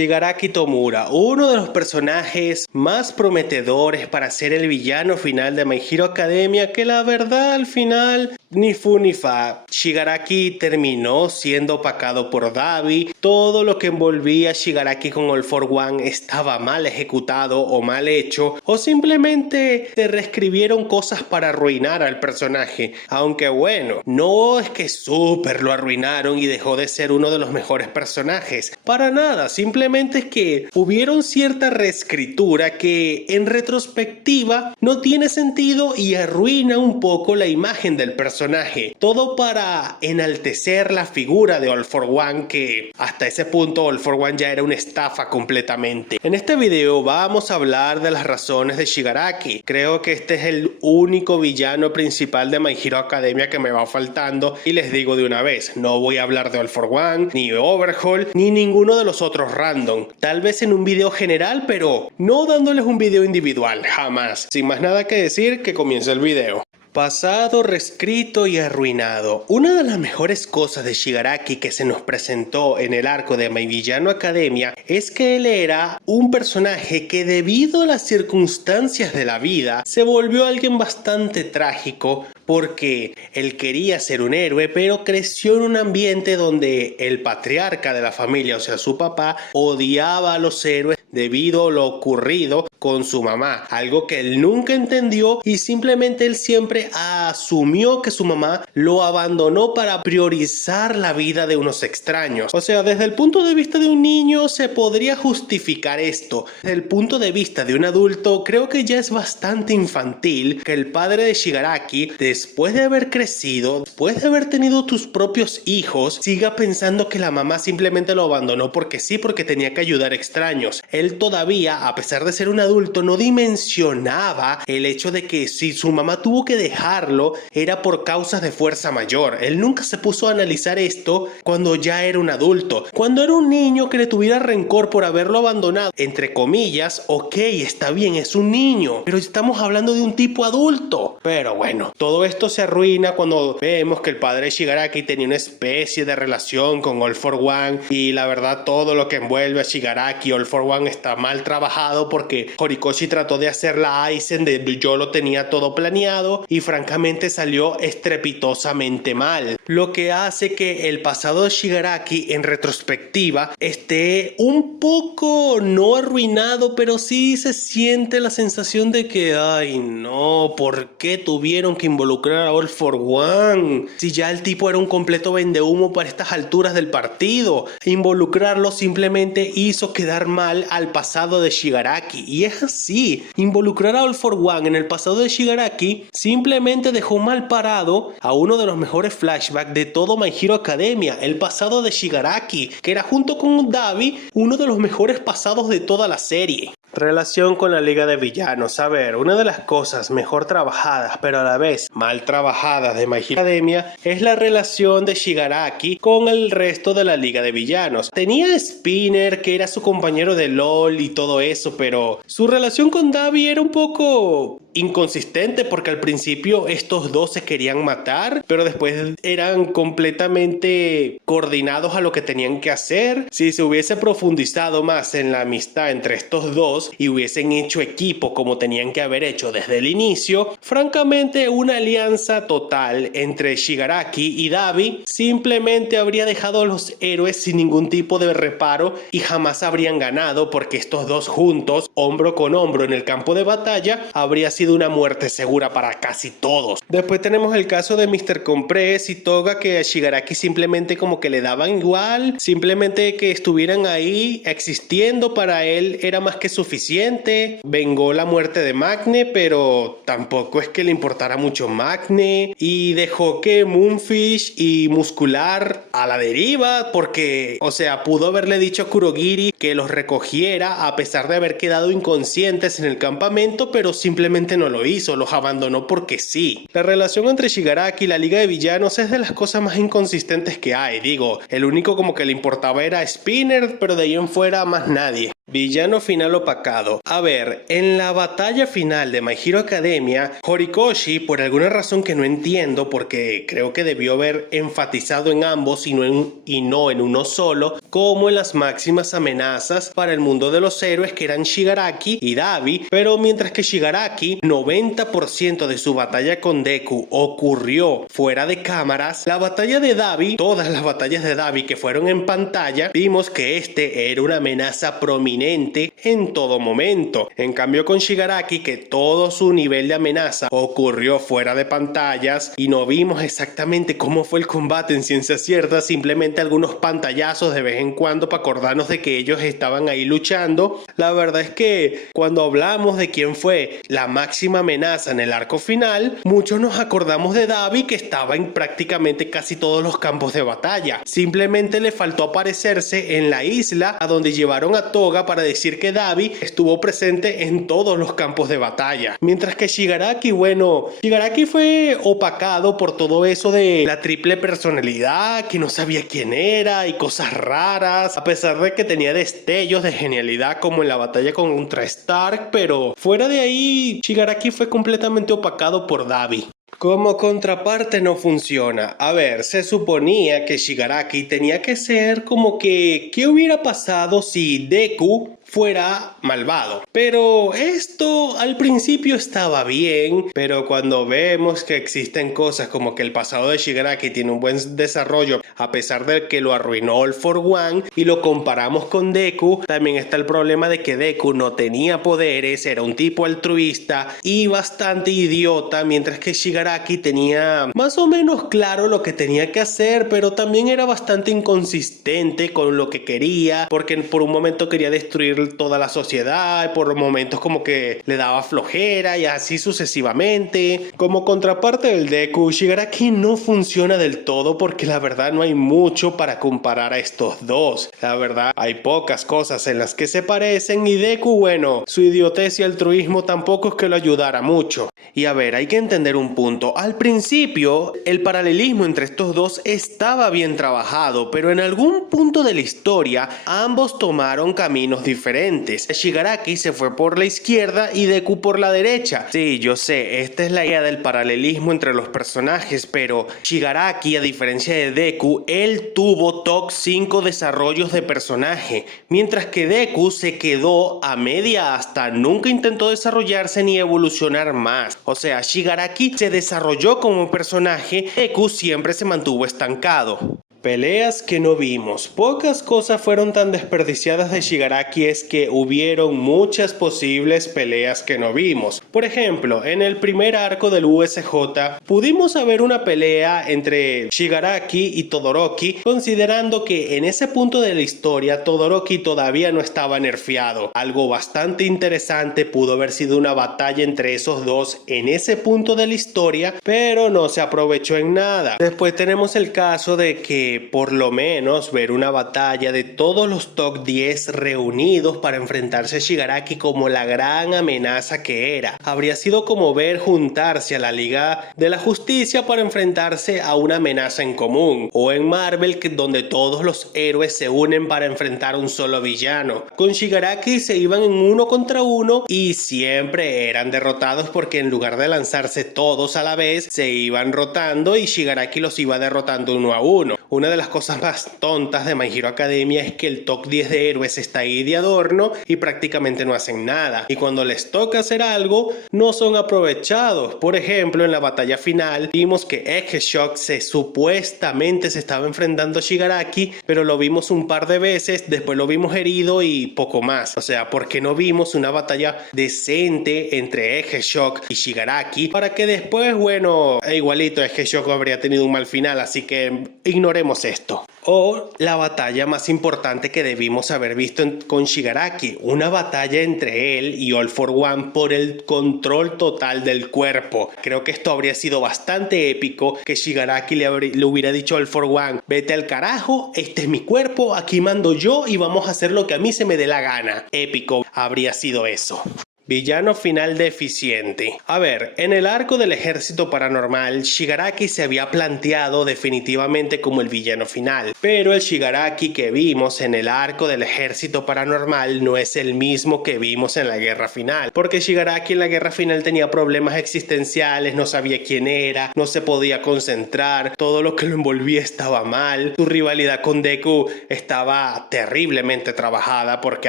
Shigaraki Tomura, uno de los personajes más prometedores para ser el villano final de My Hero Academia, que la verdad al final ni fu ni fa. Shigaraki terminó siendo opacado por Dabi. Todo lo que envolvía a Shigaraki con All for One estaba mal ejecutado o mal hecho, o simplemente se reescribieron cosas para arruinar al personaje. Aunque bueno, no es que súper lo arruinaron y dejó de ser uno de los mejores personajes. Para nada, simplemente es que hubieron cierta reescritura que en retrospectiva no tiene sentido y arruina un poco la imagen del personaje. Todo para enaltecer la figura de All for One, que hasta ese punto All for One ya era una estafa completamente. En este video vamos a hablar de las razones de Shigaraki. Creo que este es el único villano principal de My Hero Academia que me va faltando, y les digo de una vez, no voy a hablar de All for One, ni Overhaul, ni ninguno de los otros random. Tal vez en un video general, pero no dándoles un video individual, jamás. Sin más nada que decir, que comience el video. Pasado, reescrito y arruinado. Una de las mejores cosas de Shigaraki que se nos presentó en el arco de My Villano Academia es que él era un personaje que, debido a las circunstancias de la vida, se volvió alguien bastante trágico, porque él quería ser un héroe, pero creció en un ambiente donde el patriarca de la familia, o sea su papá, odiaba a los héroes debido a lo ocurrido con su mamá, algo que él nunca entendió, y simplemente él siempre asumió que su mamá lo abandonó para priorizar la vida de unos extraños. O sea, desde el punto de vista de un niño se podría justificar esto. Desde el punto de vista de un adulto, creo que ya es bastante infantil que el padre de Shigaraki, después de haber crecido, después de haber tenido tus propios hijos, siga pensando que la mamá simplemente lo abandonó porque sí, porque tenía que ayudar a extraños. Él todavía, a pesar de ser un adulto, no dimensionaba el hecho de que si su mamá tuvo que dejarlo era por causas de fuerza mayor. Él nunca se puso a analizar esto cuando ya era un adulto. Cuando era un niño que le tuviera rencor por haberlo abandonado, entre comillas, ok, está bien, es un niño, pero estamos hablando de un tipo adulto. Pero bueno, todo esto se arruina cuando vemos que el padre de Shigaraki tenía una especie de relación con All for One, y la verdad todo lo que envuelve a Shigaraki, All for One, está mal trabajado, porque Horikoshi trató de hacer la Aizen de yo lo tenía todo planeado y francamente salió estrepitosamente mal, lo que hace que el pasado de Shigaraki en retrospectiva esté un poco no arruinado, pero sí se siente la sensación de que ay no, ¿por qué tuvieron que involucrar a All for One? Si ya el tipo era un completo vendehumo para estas alturas del partido. Involucrarlo simplemente hizo quedar mal al pasado de Shigaraki, y es así. Involucrar a All for One en el pasado de Shigaraki simplemente dejó mal parado a uno de los mejores flashbacks de todo My Hero Academia, el pasado de Shigaraki, que era junto con Dabi uno de los mejores pasados de toda la serie. Relación con la Liga de Villanos. A ver, una de las cosas mejor trabajadas pero a la vez mal trabajadas de My Hero Academia es la relación de Shigaraki con el resto de la Liga de Villanos. Tenía a Spinner, que era su compañero de LOL y todo eso, pero su relación con Dabi era un poco inconsistente, porque al principio estos dos se querían matar, pero después eran completamente coordinados a lo que tenían que hacer. Si se hubiese profundizado más en la amistad entre estos dos y hubiesen hecho equipo como tenían que haber hecho desde el inicio, francamente una alianza total entre Shigaraki y Dabi simplemente habría dejado a los héroes sin ningún tipo de reparo y jamás habrían ganado, porque estos dos juntos, hombro con hombro en el campo de batalla, habría sido una muerte segura para casi todos. Después tenemos el caso de Mr. Compress y Toga, que a Shigaraki simplemente como que le daban igual, simplemente que estuvieran ahí existiendo para él era más que suficiente. Vengó la muerte de Magne, pero tampoco es que le importara mucho Magne, y dejó que Moonfish y Muscular a la deriva, porque, o sea, pudo haberle dicho a Kurogiri que los recogiera a pesar de haber quedado inconscientes en el campamento, pero simplemente no lo hizo, los abandonó porque sí. La relación entre Shigaraki y la Liga de Villanos es de las cosas más inconsistentes que hay. Digo, el único como que le importaba era Spinner, pero de ahí en fuera más nadie. Villano final opacado. A ver, en la batalla final de My Hero Academia, Horikoshi, por alguna razón que no entiendo, porque creo que debió haber enfatizado en ambos y no en uno solo, como en las máximas amenazas para el mundo de los héroes, que eran Shigaraki y Dabi, pero mientras que Shigaraki, 90% de su batalla con Deku ocurrió fuera de cámaras, la batalla de Dabi, todas las batallas de Dabi que fueron en pantalla, vimos que este era una amenaza prominente en todo momento. En cambio con Shigaraki, que todo su nivel de amenaza ocurrió fuera de pantallas y no vimos exactamente cómo fue el combate en ciencia cierta, simplemente algunos pantallazos de vez en cuando para acordarnos de que ellos estaban ahí luchando. La verdad es que cuando hablamos de quién fue la máxima amenaza en el arco final, muchos nos acordamos de Dabi, que estaba en prácticamente casi todos los campos de batalla. Simplemente le faltó aparecerse en la isla a donde llevaron a Toga para decir que Dabi estuvo presente en todos los campos de batalla. Mientras que Shigaraki, bueno, Shigaraki fue opacado por todo eso de la triple personalidad, que no sabía quién era y cosas raras, a pesar de que tenía destellos de genialidad como en la batalla contra Stark, pero fuera de ahí, Shigaraki fue completamente opacado por Dabi. Como contraparte no funciona. A ver, se suponía que Shigaraki tenía que ser como que ¿qué hubiera pasado si Deku fuera malvado? Pero esto al principio estaba bien, pero cuando vemos que existen cosas como que el pasado de Shigaraki tiene un buen desarrollo a pesar de que lo arruinó All for One, y lo comparamos con Deku, también está el problema de que Deku no tenía poderes, era un tipo altruista y bastante idiota, mientras que Shigaraki tenía más o menos claro lo que tenía que hacer, pero también era bastante inconsistente con lo que quería, porque por un momento quería destruir toda la sociedad, por momentos como que le daba flojera y así sucesivamente. Como contraparte del Deku, Shigaraki no funciona del todo porque la verdad no hay mucho para comparar a estos dos. La verdad hay pocas cosas en las que se parecen, y Deku, bueno, su idiotez y altruismo tampoco es que lo ayudara mucho. Y a ver, hay que entender un punto. Al principio, el paralelismo entre estos dos estaba bien trabajado, pero en algún punto de la historia, ambos tomaron caminos diferentes. Shigaraki se fue por la izquierda y Deku por la derecha. Sí, yo sé, esta es la idea del paralelismo entre los personajes, pero Shigaraki, a diferencia de Deku, él tuvo top 5 desarrollos de personaje, mientras que Deku se quedó a media asta, nunca intentó desarrollarse ni evolucionar más. O sea, Shigaraki se desarrolló como personaje, Deku siempre se mantuvo estancado. Peleas que no vimos. Pocas cosas fueron tan desperdiciadas de Shigaraki, es que hubieron muchas posibles peleas que no vimos. Por ejemplo, en el primer arco del USJ pudimos haber una pelea entre Shigaraki y Todoroki, considerando que en ese punto de la historia Todoroki todavía no estaba nerfeado. Algo bastante interesante pudo haber sido una batalla entre esos dos en ese punto de la historia, pero no se aprovechó en nada. Después tenemos el caso de que por lo menos ver una batalla de todos los top 10 reunidos para enfrentarse a Shigaraki como la gran amenaza que era. Habría sido como ver juntarse a la Liga de la Justicia para enfrentarse a una amenaza en común, o en Marvel, donde todos los héroes se unen para enfrentar a un solo villano. Con Shigaraki se iban en uno contra uno y siempre eran derrotados, porque en lugar de lanzarse todos a la vez, se iban rotando y Shigaraki los iba derrotando uno a uno. Una de las cosas más tontas de My Hero Academia es que el top 10 de héroes está ahí de adorno y prácticamente no hacen nada, y cuando les toca hacer algo no son aprovechados. Por ejemplo, en la batalla final vimos que Eggshot supuestamente se estaba enfrentando a Shigaraki, pero lo vimos un par de veces, después lo vimos herido y poco más. O sea, ¿por qué no vimos una batalla decente entre Eggshot y Shigaraki? Para que después, bueno, igualito Eggshot habría tenido un mal final, así que ignoremos esto. O la batalla más importante que debimos haber visto con Shigaraki, una batalla entre él y All for One por el control total del cuerpo. Creo que esto habría sido bastante épico, que Shigaraki le hubiera dicho a All for One: vete al carajo, este es mi cuerpo, aquí mando yo y vamos a hacer lo que a mí se me dé la gana. Épico habría sido eso. Villano final deficiente. A ver, en el arco del ejército paranormal, Shigaraki se había planteado definitivamente como el villano final, pero el Shigaraki que vimos en el arco del ejército paranormal no es el mismo que vimos en la guerra final, porque Shigaraki en la guerra final tenía problemas existenciales, no sabía quién era, no se podía concentrar, todo lo que lo envolvía estaba mal, su rivalidad con Deku estaba terriblemente trabajada porque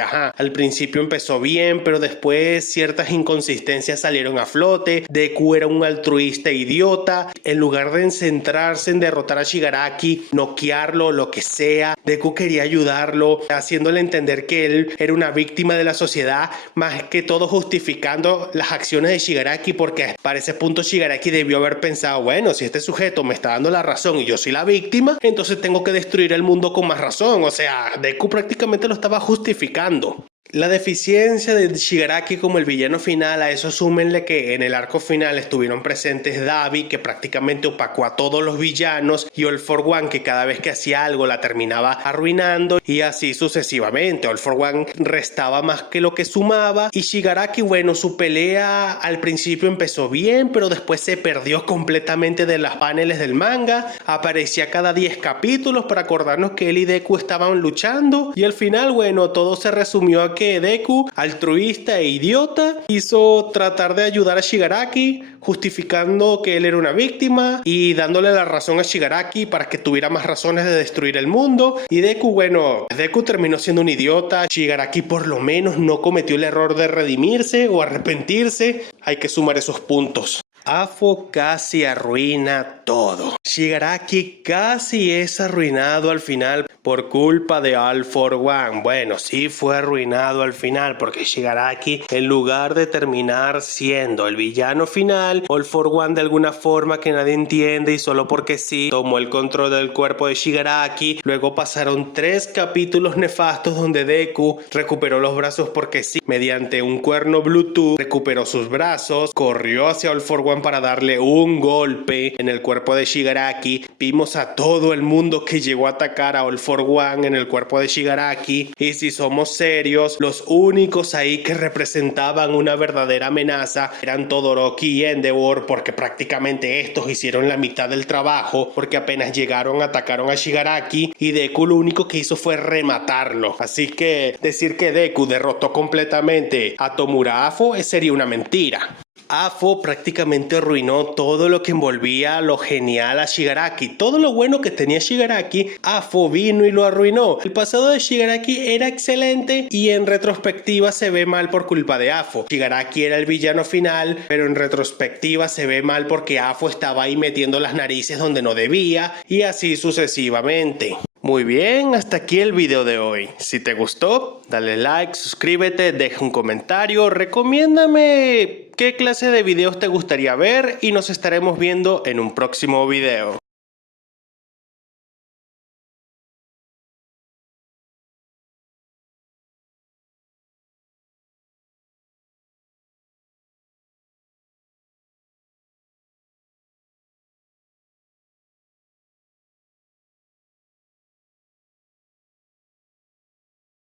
al principio empezó bien, pero después ciertas inconsistencias salieron a flote. Deku era un altruista idiota. En lugar de centrarse en derrotar a Shigaraki, noquearlo, lo que sea, Deku quería ayudarlo, haciéndole entender que él era una víctima de la sociedad, más que todo justificando las acciones de Shigaraki, porque para ese punto Shigaraki debió haber pensado, bueno, si este sujeto me está dando la razón y yo soy la víctima, entonces tengo que destruir el mundo con más razón. O sea, Deku prácticamente lo estaba justificando. La deficiencia de Shigaraki como el villano final, a eso súmenle que en el arco final estuvieron presentes Dabi, que prácticamente opacó a todos los villanos, y All For One, que cada vez que hacía algo la terminaba arruinando, y así sucesivamente. All For One restaba más que lo que sumaba, y Shigaraki, bueno, su pelea al principio empezó bien, pero después se perdió completamente de las paneles del manga, aparecía cada 10 capítulos para acordarnos que él y Deku estaban luchando, y al final, bueno, todo se resumió a que Deku, altruista e idiota, quiso tratar de ayudar a Shigaraki, justificando que él era una víctima y dándole la razón a Shigaraki para que tuviera más razones de destruir el mundo. Y Deku, bueno, Deku terminó siendo un idiota. Shigaraki por lo menos no cometió el error de redimirse o arrepentirse. Hay que sumar esos puntos. Afo casi arruina todo. Shigaraki casi es arruinado al final por culpa de All For One. Bueno, sí fue arruinado al final porque Shigaraki, en lugar de terminar siendo el villano final, All For One de alguna forma que nadie entiende y solo porque sí, tomó el control del cuerpo de Shigaraki. Luego pasaron 3 capítulos nefastos donde Deku recuperó los brazos porque sí, mediante un cuerno Bluetooth, recuperó sus brazos, corrió hacia All For One para darle un golpe en el cuerpo de Shigaraki. Vimos a todo el mundo que llegó a atacar a All For One en el cuerpo de Shigaraki, y si somos serios, los únicos ahí que representaban una verdadera amenaza eran Todoroki y Endeavor, porque prácticamente estos hicieron la mitad del trabajo, porque apenas llegaron atacaron a Shigaraki y Deku lo único que hizo fue rematarlo. Así que decir que Deku derrotó completamente a Tomura Afo sería una mentira. Afo prácticamente arruinó todo lo que envolvía lo genial a Shigaraki. Todo lo bueno que tenía Shigaraki, Afo vino y lo arruinó. El pasado de Shigaraki era excelente y en retrospectiva se ve mal por culpa de Afo. Shigaraki era el villano final, pero en retrospectiva se ve mal porque Afo estaba ahí metiendo las narices donde no debía, y así sucesivamente. Muy bien, hasta aquí el video de hoy. Si te gustó, dale like, suscríbete, deja un comentario, recomiéndame qué clase de videos te gustaría ver y nos estaremos viendo en un próximo video.